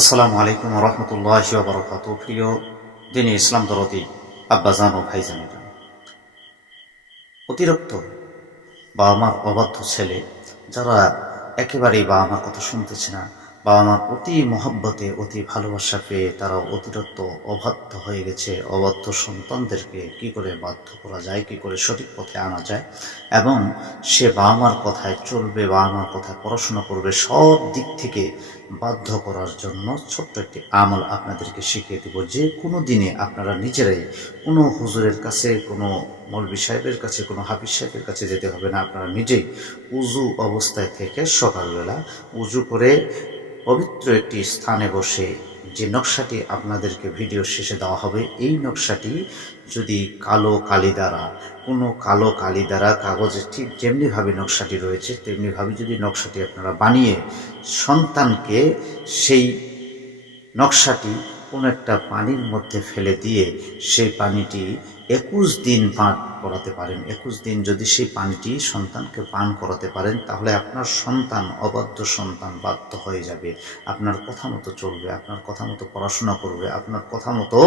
আসসালামু আলাইকুম রহমতুল্লাহ বরকাত প্রিয় দিনী ইসলাম দরতি আব্বাজান ও ভাইজানেরা, অতিরিক্ত বাবা মার অবাধ্য ছেলে, যারা একেবারেই বাবা মার কথা শুনতেছে না বাবা মার অতি মহব্বতে, অতি ভালোবাসা পেয়ে তারা অতিরিক্ত অবাধ্য হয়ে গেছে। অবাধ্য সন্তানদেরকে কি করে বাধ্য করা যায়, কি করে সঠিক পথে আনা যায়? এবং সে বাবা মার কথায় চলবে বাবা মার কথায় পড়াশোনা করবে, সব দিক থেকে বাধ্য করার জন্য ছোট্ট একটি আমল আপনাদেরকে শিখিয়ে দেব। যে কোনো দিনে আপনারা নিজেরাই কোনো হুজুরের কাছে, কোনো মৌলবি সাহেবের কাছে, কোনো হাফিজ সাহেবের কাছে যেতে হবে না। আপনারা নিজেই উজু অবস্থায় থেকে সকালবেলা উজু করে পবিত্র একটি স্থানে বসে যে নকশাটি আপনাদেরকে ভিডিও শেষে দেওয়া হবে, এই নকশাটি যদি কালো কালি দ্বারা, কোনো কালো কালি দ্বারা কাগজে ঠিক যেমনিভাবে নকশাটি রয়েছে, তেমনিভাবে যদি নকশাটি আপনারা বানিয়ে সন্তানকে সেই নকশাটি কোনো একটা পানির মধ্যে ফেলে দিয়ে সেই পানিটি একুশ দিন পান করাতে পারেন। একুশ দিন যদি সেই পানিটি সন্তানকে পান করাতে পারেন, তাহলে আপনার সন্তান অবাধ্য সন্তান বাধ্য হয়ে যাবে। আপনার কথা মতো চলবে, আপনার কথা মতো পড়াশোনা করবে, আপনার কথা মতো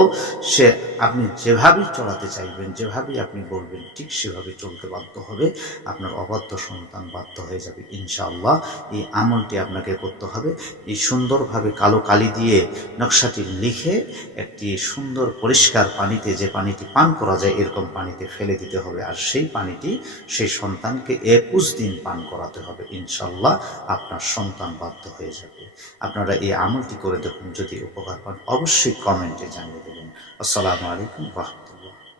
সে আপনি যেভাবেই চলাতে চাইবেন, যেভাবেই আপনি বলবেন, ঠিক সেভাবে চলতে বাধ্য হবে। আপনার অবাধ্য সন্তান বাধ্য হয়ে যাবে, ইনশাআল্লাহ। এই আমলটি আপনাকে করতে হবে। এই সুন্দরভাবে কালো কালি দিয়ে নকশাটি লিখে একটি সুন্দর পরিষ্কার পানিতে যে পানিটি পান করা যায় এরকম পানিতে ফেলে দিতে হবে, আর সেই পানিটি সেই সন্তানকে একুশ দিন পান করাতে হবে। ইনশাল্লাহ আপনার সন্তান বাধ্য হয়ে যাবে। আপনারা এই আমলটি করে দেখুন, যদি উপকার পান, অবশ্যই কমেন্টে জানিয়ে দেবেন। আসসালামু আলাইকুম রহমতুল্লাহ।